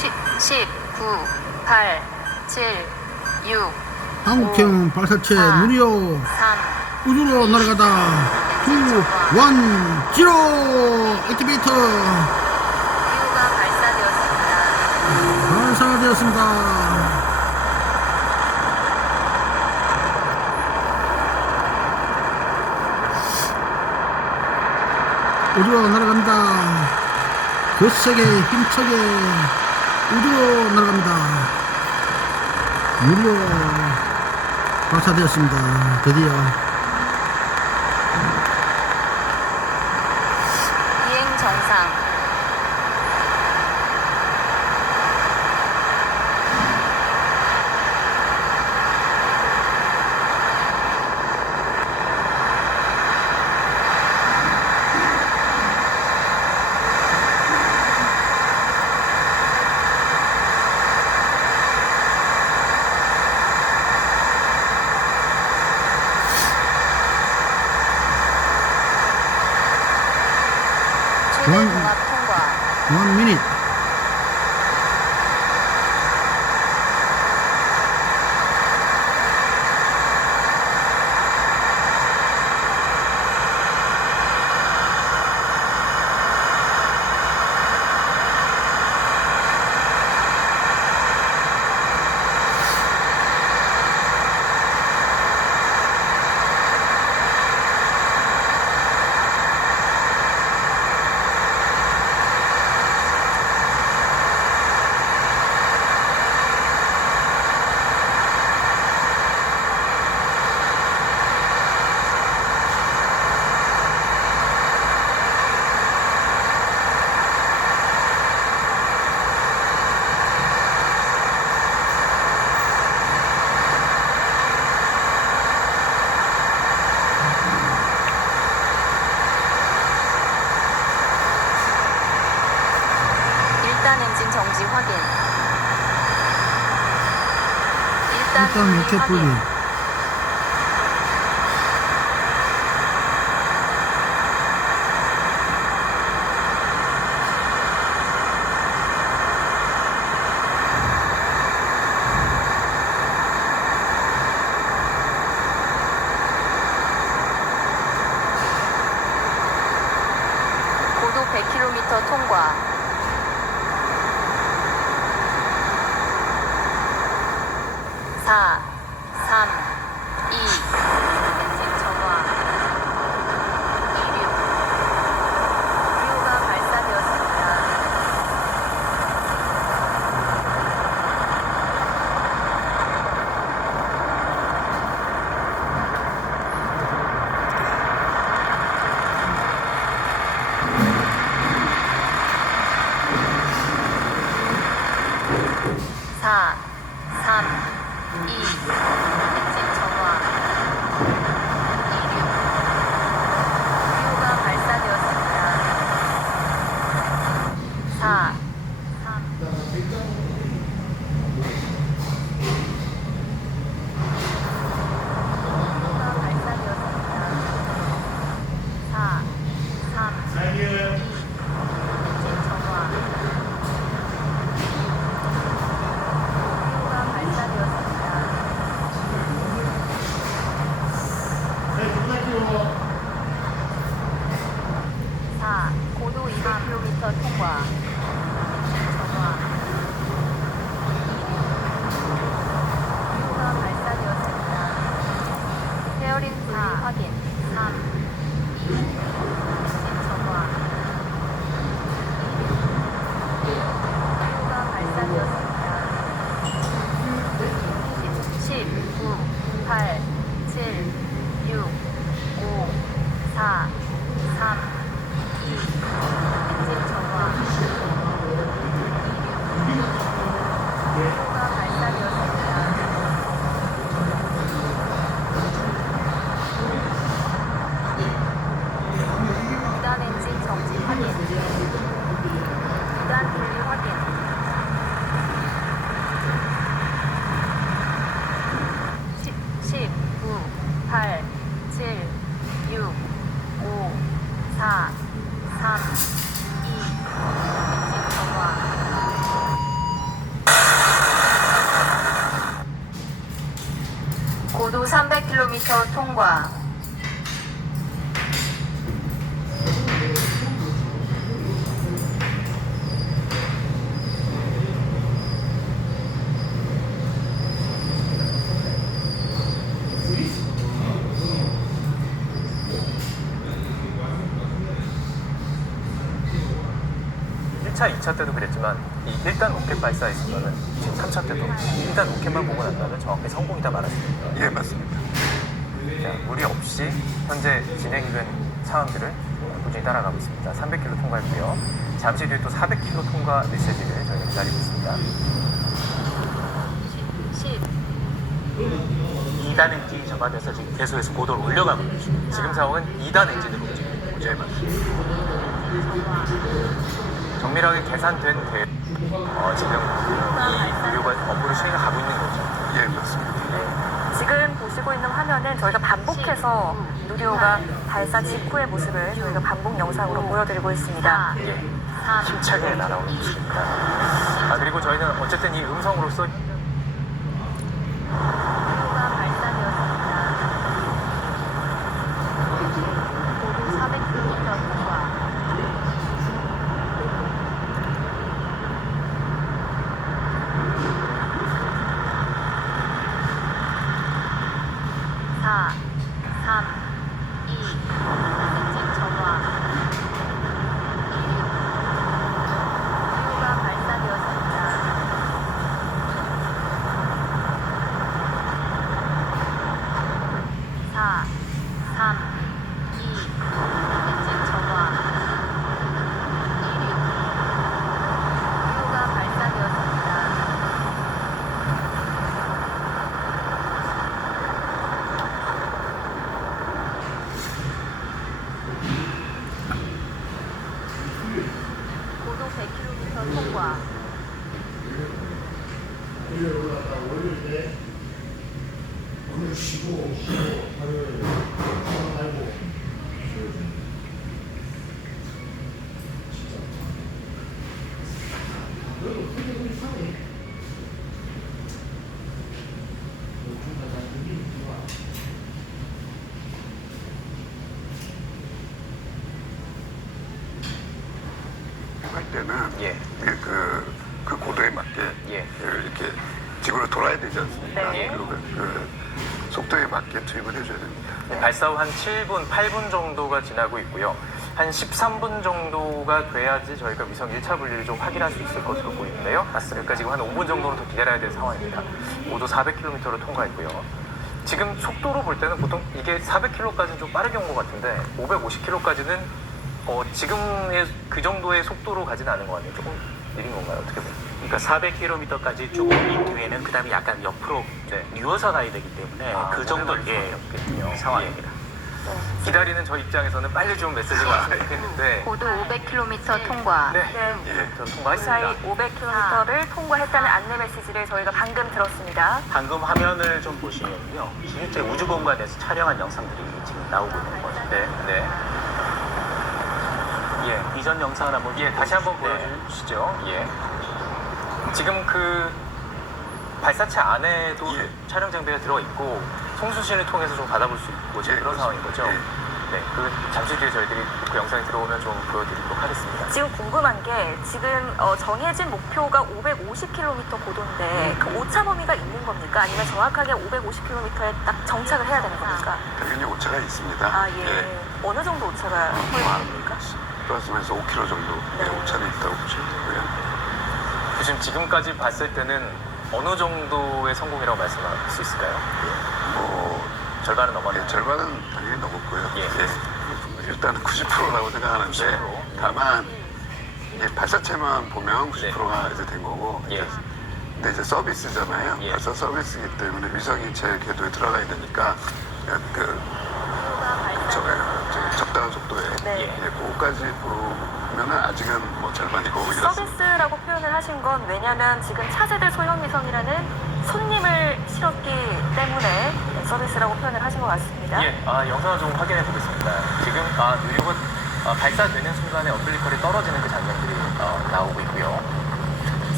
10, 9, 8, 7, 6, 한국형 발사체 누리호 3, 우주로 날아가다 2, 1, 0 액티베이터 유가 발사되었습니다. 발사되었습니다. 우주로 날아간다. 거세게 힘차게 우주로 날아갑니다. 누리호 발사되었습니다. 드디어 비행 정상. 최대 공합 통과. 1 minute. 일단 엔진 정지 확인. 일단 로켓 분리. 고도 100km 통과. 4, 3, 2, 엔진 정화. 26. 유가 발사되었습니다. 사, 3, 2, 엔진 정화. 26. 유가 발사되었습니다. 4, 3. 유가 발사되었습니다. 4, 3, 2, 엔진 정화. 유가 발사되었습니다. 4, 고도 200km 통과. 정화. 4km 통과. 차 2차 때도 그랬지만 이 1단 로켓 발사했으면은 지금 3차 때도 1단 로켓만 보고 난다면 정확히 성공이다 말았습니다. 예, 맞습니다. 자, 무리 없이 현재 진행된 상황들을 꾸준히 따라가고 있습니다. 300km 통과했고요. 잠시 뒤에 또 400km 통과 메시지를 저희가 기다리고 있습니다. 10. 2단 엔진이 점화돼서 지금 계속해서 고도를 올려가고 있습니다. 지금 상황은 2단 엔진으로 움직이고 있죠. 예, 맞습니다. 정밀하게 계산된 지금 이 누리호가 업무를 수행하고 있는 거죠. 예, 맞습니다. 지금 보시고 있는 화면은 저희가 반복해서 누리호가 발사 직후의 모습을 저희가 반복 영상으로 보여드리고 있습니다. 예, 힘차게 날아오는 모습입니다. 그리고 저희는 어쨌든 이 음성으로서 누리호가 발사되었습니다. 고도 400km 통과. 4, 3, 2, 엔진 점화. 누리호가 발사되었습니다. 4, 3, 2, 엔진 점화. 누리호가 발사되었습니다. 고도 100km 통과. 할 때는 예. 그 고도에 맞게 예. 이렇게 지구로 돌아야 되지 않습니까? 네. 그리고 그 속도에 맞게 투입을 해줘야 됩니다. 발사 후 한 7분, 8분 정도가 지나고 있고요. 한 13분 정도가 돼야지 저희가 위성 1차 분리를 좀 확인할 수 있을 것으로 보이는데요. 그러니까 지금 한 5분 정도는 더 기다려야 될 상황입니다. 모두 400km를 통과했고요. 지금 속도로 볼 때는 보통 이게 400km까지는 좀 빠르게 온 것 같은데 550km까지는 지금의 그 정도의 속도로 가지는 않은 것 같아요. 조금 느린 건가요? 어떻게 보면? 그러니까 400km까지 쭉 온 뒤에는 그 다음에 약간 옆으로 누워서 가야 되기 때문에 그 정도 상황입니다. 기다리는 저 입장에서는 빨리 좀 메시지가 왔으면 좋겠는데 고도 500km 통과. 네, 저는 통과했습니다. 500km를 통과했다는 안내 메시지를 저희가 방금 들었습니다. 방금 화면을 좀 보시면요. 실제 우주공간에서 촬영한 영상들이 지금 나오고 있는 거죠. 네, 네. 예, 이전 영상을 한번 다시 한번 네. 보여주시죠. 예. 지금 그 발사체 안에도 예. 촬영 장비가 들어 있고 송수신을 통해서 좀 받아볼 수 있고 지금 예, 그런 상황인 거죠. 예. 네, 그 잠시 뒤에 저희들이 그 영상이 들어오면 좀 보여드리도록 하겠습니다. 지금 궁금한 게 지금 정해진 목표가 550km 고도인데 그 오차 범위가 있는 겁니까? 아니면 정확하게 550km에 딱 정착을 해야 되는 겁니까? 당연히 오차가 있습니다. 아, 예. 어느 정도 오차가 많습니까? 플러스면서 5km 정도 오차는 있다고 보시면 되고요. 지금까지 봤을 때는 어느 정도의 성공이라고 말씀할 수 있을까요? 뭐 절반은 넘었네요. 절반은 당연히 넘었고요. 예. 일단은 90%라고 생각하는데 90%. 다만 발사체만 보면 90%가 이제 된 거고 예. 근데 이제 서비스잖아요. 예. 발사 서비스이기 때문에 위성이 제 궤도에 들어가야 되니까 적당한 속도에 네. 그거까지 보면은 아직은 뭐 절반이고 이렇습니다. 서비스라고 표현을 하신 건 왜냐면 지금 차세대 소형 위성이라는 손님을 실었기 때문에 서비스라고 표현을 하신 것 같습니다. 예, 영상을 좀 확인해 보겠습니다. 지금 누리호가 발사되는 순간에 엄블리컬이 떨어지는 그 장면들이 나오고 있고요.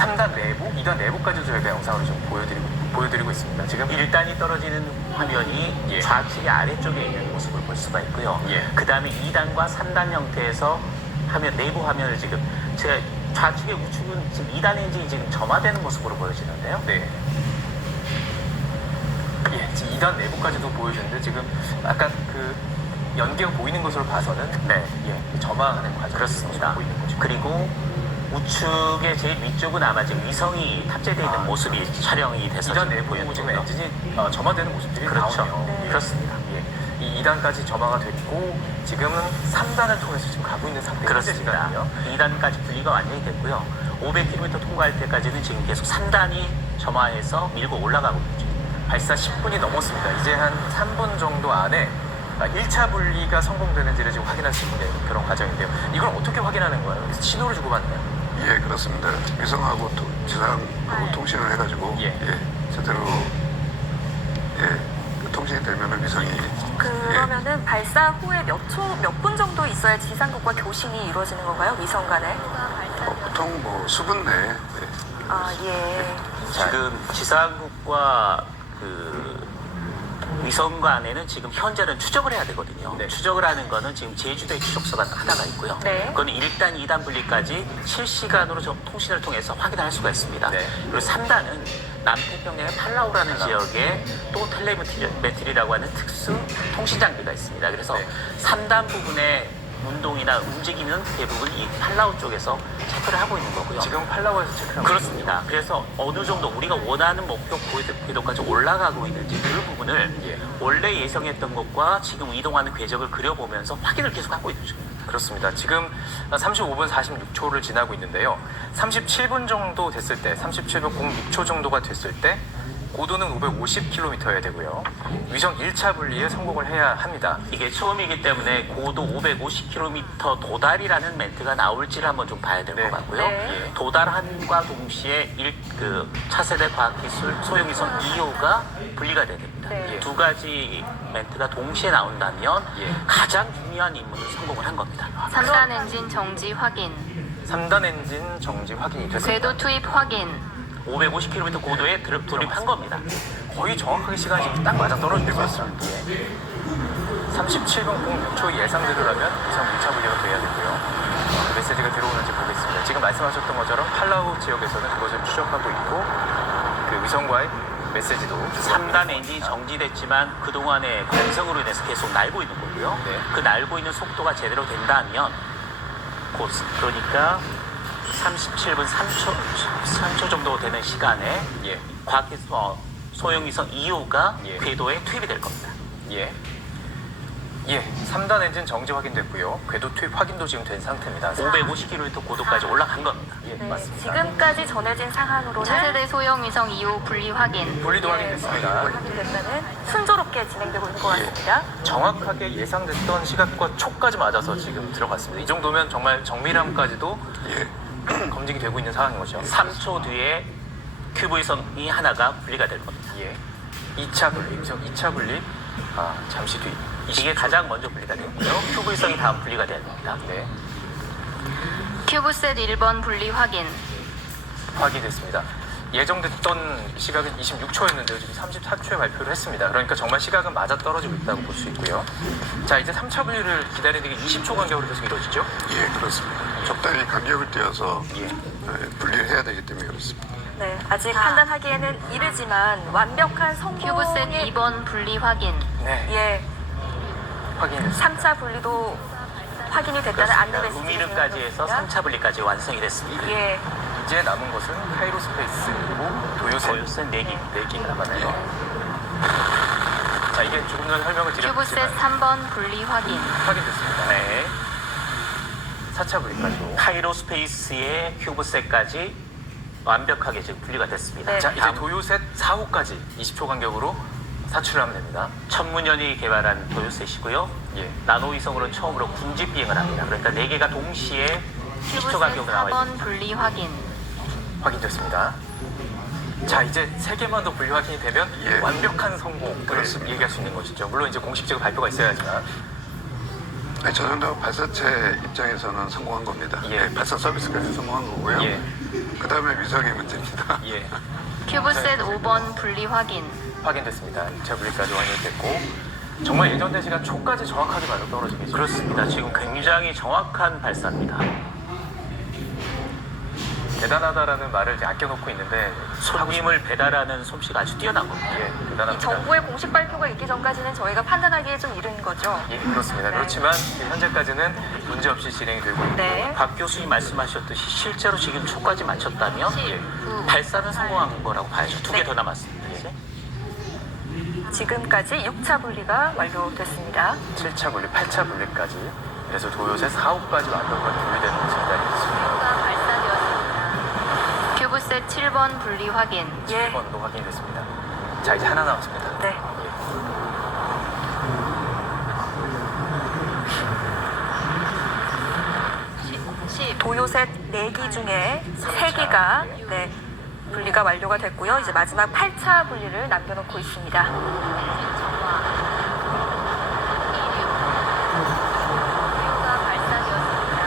3단 내부, 2단 내부까지 저희가 영상으로 좀 보여드리고 있습니다. 지금 1단이 떨어지는 화면이 예. 좌측의 아래쪽에 있는 모습을 볼 수가 있고요. 예. 그 다음에 2단과 3단 형태에서 화면, 내부 화면을 지금 제가 좌측의 우측은 지금 2단 엔진이 지금 점화되는 모습으로 보여지는데요. 네. 예, 지금 2단 내부까지도 보여주는데 지금 약간 그 연기가 보이는 것으로 봐서는 네. 예, 점화하는 과정이 그렇습니다. 보이는 거죠. 그리고 우측의 제일 위쪽은 아마 지금 위성이 탑재되어 있는 모습이 촬영이 돼서 2단 지금 내부 지금 보여지고요. 엔진이 점화되는 모습들이 그렇죠. 나오네요. 네. 그렇습니다. 예, 이 2단까지 점화가 됐고 지금은 3단을 통해서 지금 가고 있는 상태가 그렇습니다. 2단까지 분리가 완전히 됐고요. 500km 통과할 때까지는 지금 계속 3단이 점화해서 밀고 올라가고 있죠. 발사 10분이 넘었습니다. 이제 한 3분 정도 안에 1차 분리가 성공되는지를 지금 확인할 수 있는 그런 과정인데요. 이걸 어떻게 확인하는 거예요? 그래서 신호를 주고받나요? 예, 그렇습니다. 위성하고 지상하고 통신을 해가지고 예. 제대로 통신이 되면은 위성이 그러면은 발사 후에 몇 분 정도 있어야 지상국과 교신이 이루어지는 건가요? 위성 간에? 보통 뭐 수분 내에 아, 예. 지금 지상국과 그 위성 간에는 지금 현재는 추적을 해야 되거든요. 네. 추적을 하는 거는 지금 제주도에 추적소가 하나가 있고요. 네. 그거는 1단, 2단 분리까지 실시간으로 통신을 통해서 확인할 수가 있습니다. 네. 그리고 3단은 남태평양의 팔라우라는 지역에 또 텔레메트리라고 하는 특수 통신 장비가 있습니다. 그래서 네. 3단 부분의 운동이나 움직임은 대부분 이 팔라우 쪽에서 체크를 하고 있는 거고요. 지금 팔라우에서 체크하고 그렇습니다. 그래서 어느 정도 우리가 원하는 목표 궤도까지 올라가고 있는지 그 부분을 예. 원래 예상했던 것과 지금 이동하는 궤적을 그려보면서 확인을 계속하고 있는 중입니다. 그렇습니다. 지금 35분 46초를 지나고 있는데요. 37분 정도 됐을 때, 37분 06초 정도가 됐을 때 고도는 550km여야 되고요. 위성 1차 분리에 성공을 해야 합니다. 이게 처음이기 때문에 고도 550km 도달이라는 멘트가 나올지를 한번 좀 봐야 될 것 네. 같고요. 네. 도달함과 동시에 차세대 과학기술 소형위성 2호가 분리가 돼야 됩니다. 네. 두 가지 멘트가 동시에 나온다면 예. 가장 중요한 임무는 성공을 한 겁니다. 3단 엔진 정지 확인, 3단 엔진 정지 확인이 됐습니다. 궤도 투입 확인, 550km 고도에 돌입한 겁니다. 거의 정확하게 시간이 지금 딱 맞아 떨어질 것 같습니다. 37분 06초 예상대로라면 위성 2차 분리가 돼야 되고요. 그 메시지가 들어오는지 보겠습니다. 지금 말씀하셨던 것처럼 팔라우 지역에서는 그것을 추적하고 있고 그 위성과의 메시지도 3단 엔진이 정지됐지만 그동안의 관성으로 인해서 계속 날고 있는 거고요. 네. 그 날고 있는 속도가 제대로 된다면 그러니까 37분 3초 정도 되는 시간에 예. 과학기술 소형위성 2호가 예. 궤도에 투입이 될 겁니다. 예. 3단 엔진 정지 확인됐고요. 궤도 투입 확인도 지금 된 상태입니다. 550km 고도까지 올라간 겁니다. 예, 네. 맞습니다. 지금까지 전해진 상황으로는 차세대 소형 위성 2호 분리 확인, 분리도 예, 확인됐습니다. 확인됐다는 순조롭게 진행되고 있는 것 같습니다. 정확하게 예상됐던 시각과 초까지 맞아서 지금 들어갔습니다. 이 정도면 정말 정밀함까지도 검증이 되고 있는 상황인 거죠. 3초 뒤에 큐브 위성이 하나가 분리가 될 겁니다. 예. 2차 분리, 위성 2차 분리. 잠시 뒤. 이게 가장 먼저 분리가 되고요. 큐브 위성이 다음 분리가 돼야 됩니다. 네. 큐브셋 1번 분리 확인, 확인됐습니다. 예정됐던 시각은 26초였는데요. 지금 34초에 발표를 했습니다. 그러니까 정말 시각은 맞아 떨어지고 있다고 볼 수 있고요. 자, 이제 3차 분리를 기다리는 게 20초 간격으로 계속 이루어지죠? 예, 그렇습니다. 적당히 간격을 띄어서 예. 분리를 해야 되기 때문에 그렇습니다. 네, 아직 판단하기에는 이르지만 완벽한 성공의 큐브셋 2번 분리 확인, 네. 예, 확인됐습니다. 3차 분리도 확인이 됐다는 안내 메시지. 루미르까지 해서 3차 분리까지 완성이 됐습니다. 예, 이제 남은 것은 카이로스페이스 그리고 도요센 도요센 4기. 4기 남았네요. 자, 이게 조금 전에 설명을 큐브셋 드렸지만 3번 분리 확인, 확인됐습니다. 네. 4차 분리까지도. 카이로 스페이스의 큐브셋까지 완벽하게 지금 분리가 됐습니다. 네. 자, 이제 도요셋 4호까지 20초 간격으로 사출을 하면 됩니다. 천문연이 개발한 도요셋이고요. 예. 나노위성으로 처음으로 군집 비행을 합니다. 그러니까 4개가 동시에 20초 큐브셋 간격으로 나와 4번 있습니다. 분리 확인, 확인됐습니다. 자, 이제 3개만 더 분리 확인이 되면 예. 완벽한 성공을 그렇습니다. 얘기할 수 있는 것이죠. 물론 이제 공식적인 발표가 있어야지만. 네, 저 정도 발사체 입장에서는 성공한 겁니다. 예. 발사 서비스까지 성공한 거고요. 예. 그 다음에 위성의 문제입니다. 예. 큐브셋 5번 분리 확인. 확인됐습니다. 2차 분리까지 완료됐고 정말 예정된 시간 초까지 정확하게 맞아 떨어지겠죠. 그렇습니다. 지금 굉장히 정확한 발사입니다. 대단하다라는 말을 이제 아껴놓고 있는데 손님을 배달하는 솜씨가 아주 뛰어난 겁니다. 예, 이 대단합니다. 정부의 공식 발표가 있기 전까지는 저희가 판단하기에 좀 이른 거죠. 예, 그렇습니다. 네. 그렇지만 현재까지는 문제없이 진행이 되고 있고 네. 박 교수님 말씀하셨듯이 실제로 지금 초까지 맞췄다면 예. 발사는 성공한 거라고 봐야죠. 두 개 네. 더 남았습니다. 이제. 지금까지 6차 분리가 완료됐습니다. 7차 분리, 8차 분리까지 그래서 도요새 4호까지 완벽하게 분리되는 것을 기다리겠습니다. 목표가 발사되었습니다. 큐브셋 7번 분리 확인. 예. 1번도 확인됐습니다. 자, 이제 하나 남았습니다. 네. 도요셋 4기 중에 3기가 네, 분리가 완료가 됐고요. 이제 마지막 8차 분리를 남겨놓고 있습니다. 목표가 발사되었습니다.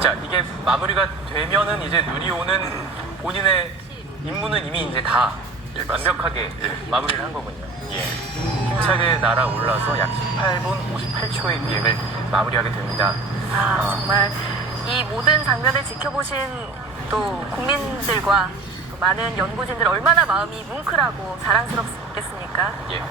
자, 이게 마무리가 되면은 이제 누리호는 본인의 임무는 이미 이제 다 완벽하게 마무리를 한 거군요. 예. 힘차게 날아올라서 약 18분 58초의 비행을 마무리하게 됩니다. 정말 이 모든 장면을 지켜보신 또 국민들과 또 많은 연구진들 얼마나 마음이 뭉클하고 자랑스럽겠습니까? 예.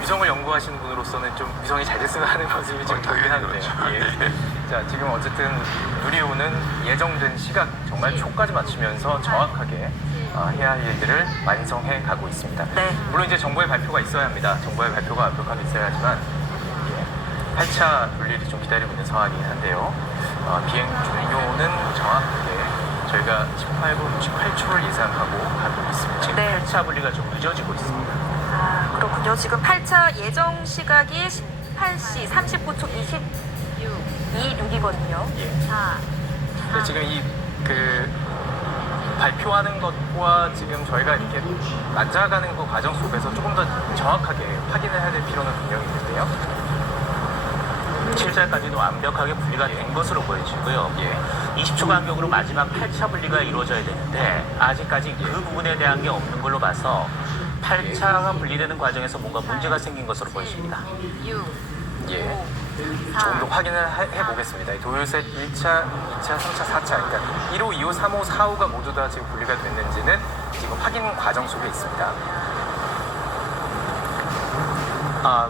위성을 연구하시는 분으로서는 좀 위성이 잘 됐으면 하는 모습이 좀 보이긴 한데요. 그렇죠. 예. 자, 지금 어쨌든 누리호는 예정된 시각 정말 초까지 맞추면서 정확하게 해야 할 일들을 완성해 가고 있습니다. 네. 물론 이제 정부의 발표가 있어야 합니다. 정부의 발표가 완벽하게 있어야 하지만 8차 분리를 좀 기다리고 있는 상황이긴 한데요. 비행 종료는 정확하게 저희가 18분 58초를 예상하고 가고 있습니다. 지금 네. 8차 분리가 좀 늦어지고 있습니다. 그렇군요. 지금 8차 예정 시각이 18시 39초 26이거든요. 예. 근데 지금 발표하는 것과 지금 저희가 이렇게 맞아가는 그 과정 속에서 조금 더 정확하게 확인을 해야 될 필요는 분명히 있는데요. 7차까지는 완벽하게 분리가 된 것으로 보여지고요. 20초 간격으로 마지막 8차 분리가 이루어져야 되는데 아직까지 그 부분에 대한 게 없는 걸로 봐서 8차가 분리되는 과정에서 뭔가 문제가 생긴 것으로 보여집니다. 6, 예. 조금 더 확인을 해보겠습니다. 이 도요셋 1차, 2차, 3차, 4차, 그러니까 1호, 2호, 3호, 4호가 모두 다 지금 분리가 됐는지는 지금 확인 과정 속에 있습니다.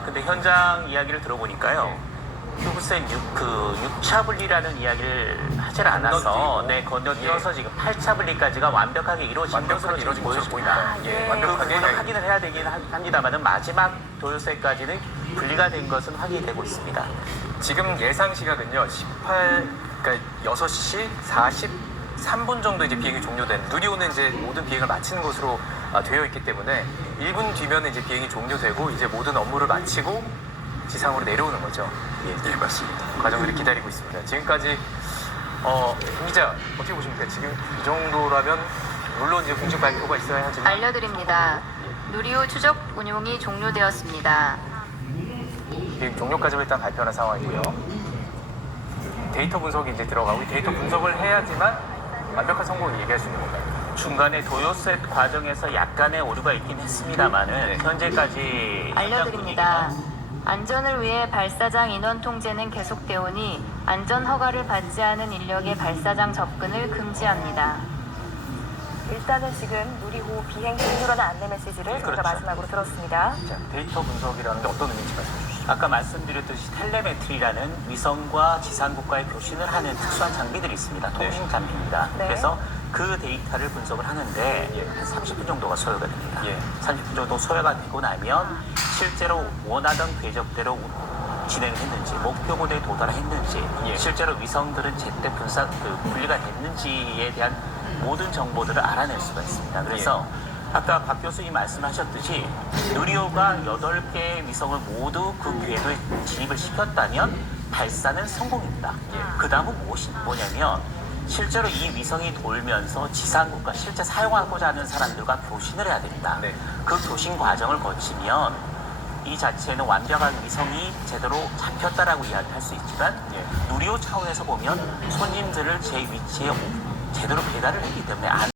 근데 현장 이야기를 들어보니까요. 큐브셋 6차 분리라는 이야기를 하질 않아서 건너뛰어서 지금 8차 분리까지가 완벽하게 이루어진 것으로 지금 보여집니다. 예, 그 완벽하게 부분을 확인을 해야 되긴 합니다만 마지막 도요셋까지는 분리가 된 것은 확인이 되고 있습니다. 지금 예상 시각은요, 그러니까 6시 43분 정도 이제 비행이 종료된, 누리호는 이제 모든 비행을 마치는 것으로 되어 있기 때문에 1분 뒤면 이제 비행이 종료되고 이제 모든 업무를 마치고 지상으로 내려오는 거죠. 예, 맞습니다. 과정들이 기다리고 있습니다. 지금까지 김 기자 어떻게 보십니까? 지금 이 정도라면 물론 이제 공식 발표가 있어야 하지만 알려드립니다. 누리호 추적 운용이 종료되었습니다. 비행 종료까지 일단 발표한 상황이고요. 데이터 분석이 이제 들어가고 이 데이터 분석을 해야지만 완벽한 성공을 얘기할 수 있는 건가요? 중간에 도요셋 과정에서 약간의 오류가 있긴 했습니다만은 현재까지 알려드립니다. 안전을 위해 발사장 인원 통제는 계속되오니 안전 허가를 받지 않은 인력의 발사장 접근을 금지합니다. 일단은 지금 누리호 비행 종료라는 안내 메시지를 저희가 그렇죠. 마지막으로 들었습니다. 자, 데이터 분석이라는 게 어떤 의미인지 말씀해 주시죠. 아까 말씀드렸듯이 텔레메트리라는 위성과 지상국과의 교신을 하는 특수한 장비들이 있습니다. 통신 장비입니다. 네. 그래서 그 데이터를 분석을 하는데 한 30분 정도가 소요가 됩니다. 30분 정도 소요가 되고 나면 실제로 원하던 궤적대로 진행을 했는지, 목표고도에 도달했는지, 실제로 위성들은 제때 분리가 됐는지에 대한 모든 정보들을 알아낼 수가 있습니다. 그래서 아까 박 교수님 말씀하셨듯이 누리호가 8개의 위성을 모두 그 궤도에 진입을 시켰다면 발사는 성공입니다. 그 다음은 뭐냐면 실제로 이 위성이 돌면서 지상국과 실제 사용하고자 하는 사람들과 교신을 해야 됩니다. 그 교신 과정을 거치면 이 자체는 완벽한 위성이 제대로 잡혔다라고 이야기할 수 있지만 누리호 차원에서 보면 손님들을 제 위치에 제대로 배달을 했기 때문에